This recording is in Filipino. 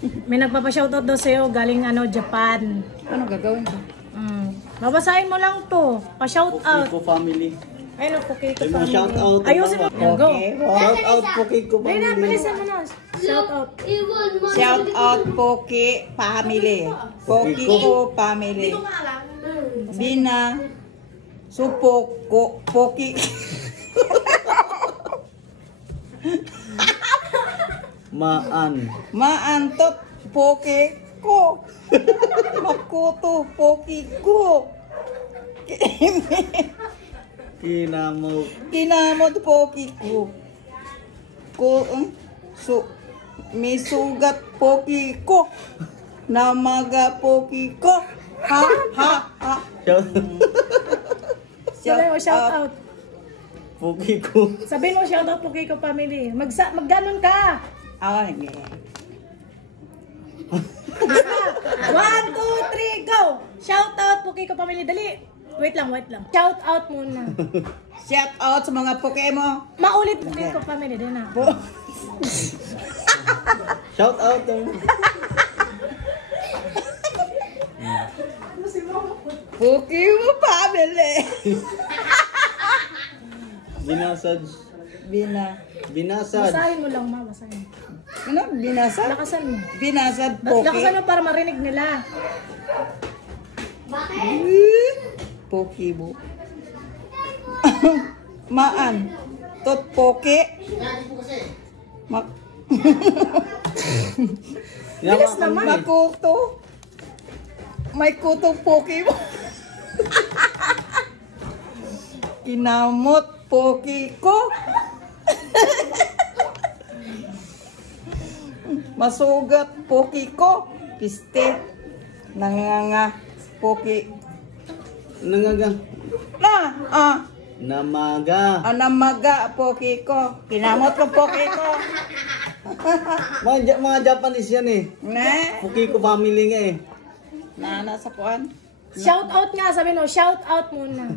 May nagpapa-shoutout daw sa'yo galing Japan. Ano gagawin ko? Babasahin mo lang to. Pa-shoutout. Pokiko family. Ayun, Pokiko Ay, mga family. shoutout. Ayusin mo. Go. Shout out Pokiko Ayun na, family. bilisan mo na. Shoutout. Shout out Poki family. Poki ko family. Bina Supok ko Poki. Maantot Poki ko. Makuto Poki ko. Kinamot Poki ko. May sugat Poki ko. Namaga Poki ko. Ha ha ha. Sabi mo, shoutout. Pokiko. Sabihin mo, shoutout Pokiko family. Magganon ka. Ako nag 1, 2, 3, go! Shoutout Pokiko family. Dali. Wait lang. Shoutout muna. Shout out sa mga Poke mo. Maulit Pokiko family. Din na. Shout out. Poke mo family. Binasad. Binasad. Basahin mo lang, ma. Basahin. Ano? Binasad? Lakasan mo. Binasad Poke. Lakasan mo para marinig nila. Poke mo. Maan. Tot Poke. Bilis naman. Makuto. May kuto Poke mo. Kinamot Poke ko. Masugat Poke ko. Piste. Nanganga Poke. Nangaga. Namaga. Namaga Poke ko. Kinamot ko Poke ko. Mga Japanese yan eh. Na. Pokiko family nga eh. Nasa kuan. Shoutout nga. Sabi mo, shoutout muna.